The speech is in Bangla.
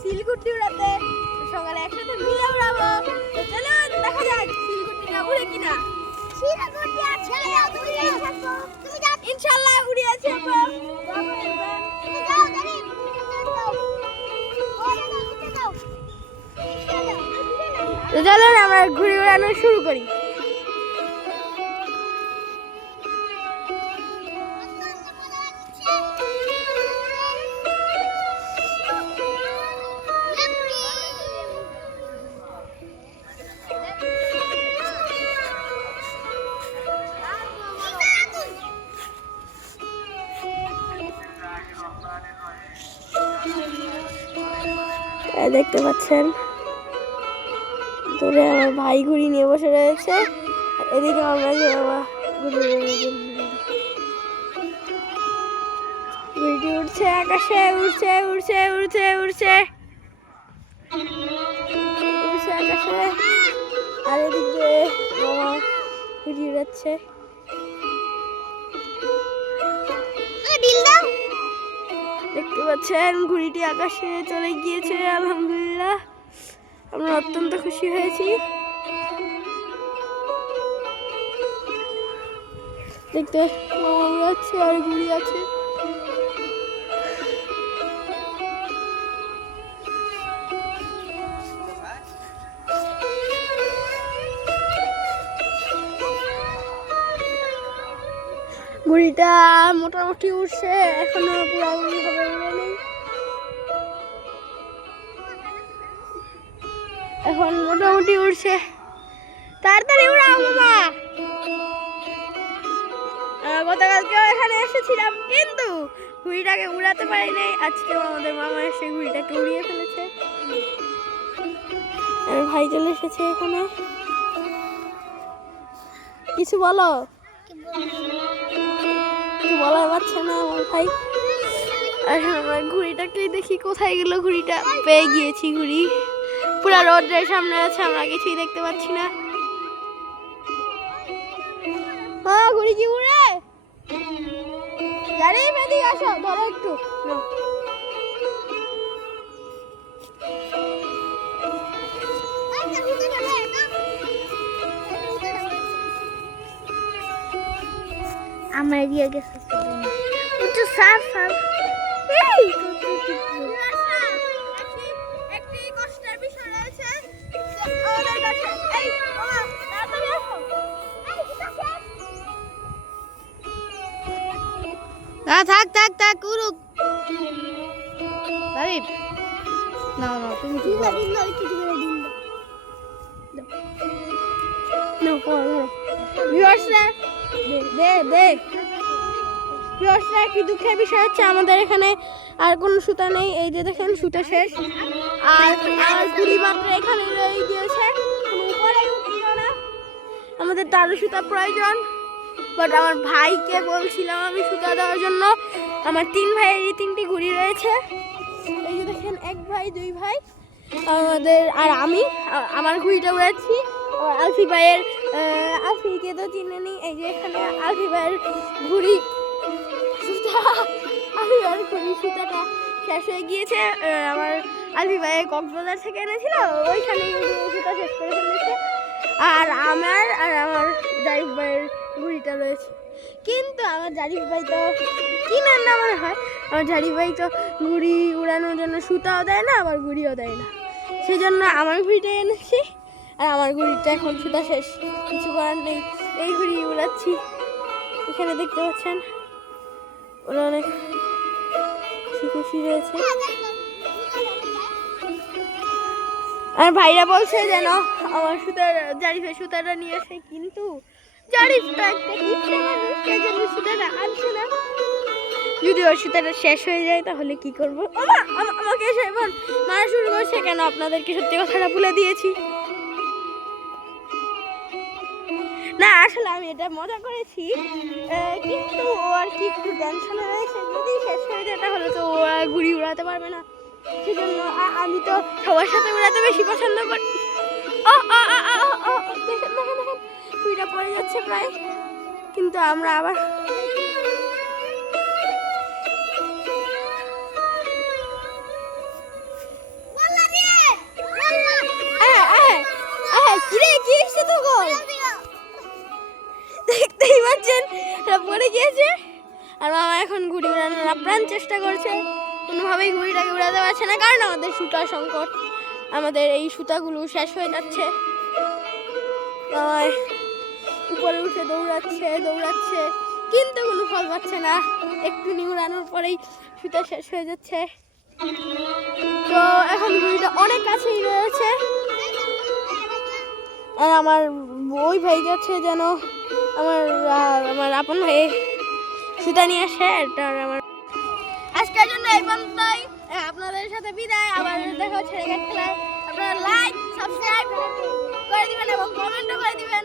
শিলগুটি উড়াতে সকালে একসাথে মিলে উড়াবো তো চলো দেখা যাক শিলগুটিটা উড়ে কিনা শিলগুটি আর ছেলেরা তুমি যাও ইনশাল্লাহ উড়িয়ে ছাড়বো তুমি যাও জানি যাও ও দাদা উঠে যাও উঠে যাও উঠে যাও তো চলো আমরা ঘুরে উড়ানো শুরু করি দেখতে পাচ্ছেন? দূরে আমার ভাই ঘুড়ি নিয়ে বসে রয়েছে। এদিকে আমরা ঘুড়ি উঠছে আকাশে উড়ছে উড়ছে উড়ছে উড়ছে। উড়ছে আকাশে। আর এদিকে ঘুড়ি দেখতে পাচ্ছেন, ঘুড়িটি আকাশে চলে গিয়েছে, আলহামদুলিল্লাহ। আমরা অত্যন্ত খুশি হয়েছি। দেখতে আছে আর ঘুড়ি আছে। ঘুড়িটা মোটামুটি উঠছে, এখনও পুরোপুরি হবে এখন মোটামুটি উড়ছে। তাড়াতাড়ি উড়াও, মামা। গতকালকেও এখানে এসেছিলাম, কিন্তু ঘুড়িটাকে উড়াতে পারি নাই আজকেও আমাদের মামা এসে ঘুড়িটাকে উড়িয়ে ফেলেছে। আর ভাই চলে এসেছে এখানে। কিছু বলো? পাচ্ছে না আমার ভাই। এখন আমরা ঘুড়িটাকে দেখি কোথায় গেল ঘুড়িটা। পেয়ে গিয়েছি ঘুড়ি। পুরো রোদ্রের সামনে আছে, আমরা কিছুই দেখতে পাচ্ছি না। ঘুড়ি কি উড়ে আসো, ধরো একটু। দিয়ে গেছে। সার সার এই! একটি কষ্টের বিষয় রয়েছে। আমাদের কাছে এই মামা তাড়াতাড়ি আসো। থাক থাক থাক উড়ুক। তারিফ না না তুমি কি hold on. দে দে। ভিউয়ার্সরা, কি দুঃখের বিষয় হচ্ছে আমাদের এখানে আর কোনো সুতা নেই। এই যে দেখেন, সুতা শেষ। আর আর কুড়ি মাত্র এখানে রয়ে গিয়েছে। উপরে না। আমাদের তারও সুতা প্রয়োজন। বাট আমার ভাইকে বলছিলাম আমি সুতা দেওয়ার জন্য। আমার তিন ভাইয়েরই তিনটি ঘুড়ি রয়েছে। এই যে দেখেন, এক ভাই, দুই ভাই। আমাদের, আর আমি আমার ঘুড়িটা উড়াচ্ছি। আর আলফি ভাইয়ের আলফিকে তো চিনে নি এই যে এখানে আলফি ভাইয়ের ঘুড়ি সুতা আলফি ভাইয়ের ঘুড়ি সুতাটা শেষ হয়ে গিয়েছে। আমার আলফি ভাইয়ের কক্সবাজার থেকে এনেছিল ওইখানে সুতা শেষ করে ফেলেছে। আর আমার আর আমার জারিফ ভাইয়ের ঘুড়িটা রয়েছে। কিন্তু আমার জারিফ ভাই তো কিনার না মনে হয়? আমার জারিফ ভাই তো ঘুড়ি উড়ানোর জন্য সুতাও দেয় না, আবার ঘুড়িও দেয় না। সেই জন্য আমার ঘুড়িটা এনেছি, আর আমার ঘুড়িটা এখন সুতা শেষ। কিছু করার নেই, এই ঘুড়ি উড়াচ্ছি। এখানে দেখতে পাচ্ছেন ওরা অনেক খুশি রয়েছে। আর ভাইরা বলছে যেন আমার সুতার, জারিফের সুতাটা নিয়ে আসে, কিন্তু না। যদি ওর সুতাটা শেষ হয়ে যায়, তাহলে কি করব? আমা আমা- আমাকে এসে এখন মারা শুরু করছে কেন? আপনাদেরকে সত্যি কথাটা বলে দিয়েছি। না আসলে আমি এটা মজা করেছি কিন্তু ও আর কি একটু টেনশন রয়েছে যদি শেষ হয়ে যায় তাহলে তো ও আর ঘুড়ি উড়াতে পারবে না সেজন্য আমি তো সবার সাথে উড়াতে বেশি পছন্দ করি দেখেন পড়ে যাচ্ছে প্রায় কিন্তু আমরা আবার এটা পড়ে গিয়েছে। আর মামা এখন ঘুড়ি উড়ানোর আপ্রাণ চেষ্টা করছে। কোনোভাবেই ঘুড়িটাকে উড়াতে পারছে না, কারণ আমাদের সুতা সংকট। আমাদের এই সুতাগুলো শেষ হয়ে যাচ্ছে। উপরে উঠে দৌড়াচ্ছে দৌড়াচ্ছে, কিন্তু কোনো ফল পাচ্ছে না। একটু নিউড়ানোর পরেই সুতা শেষ হয়ে যাচ্ছে। তো এখন ঘুড়িটা অনেক কাছেই রয়েছে। আর আমার ওই ভাই যাচ্ছে যেন আমার আমার আপন ভাই সুতা নিয়ে আসে এটা আমার আজকের জন্য এই পর্যন্তই। আপনাদের সাথে বিদায়। আবার দেখা হচ্ছে খেলায় আপনারা লাইক সাবস্ক্রাইব করে দিবেন এবং কমেন্টও করে দিবেন।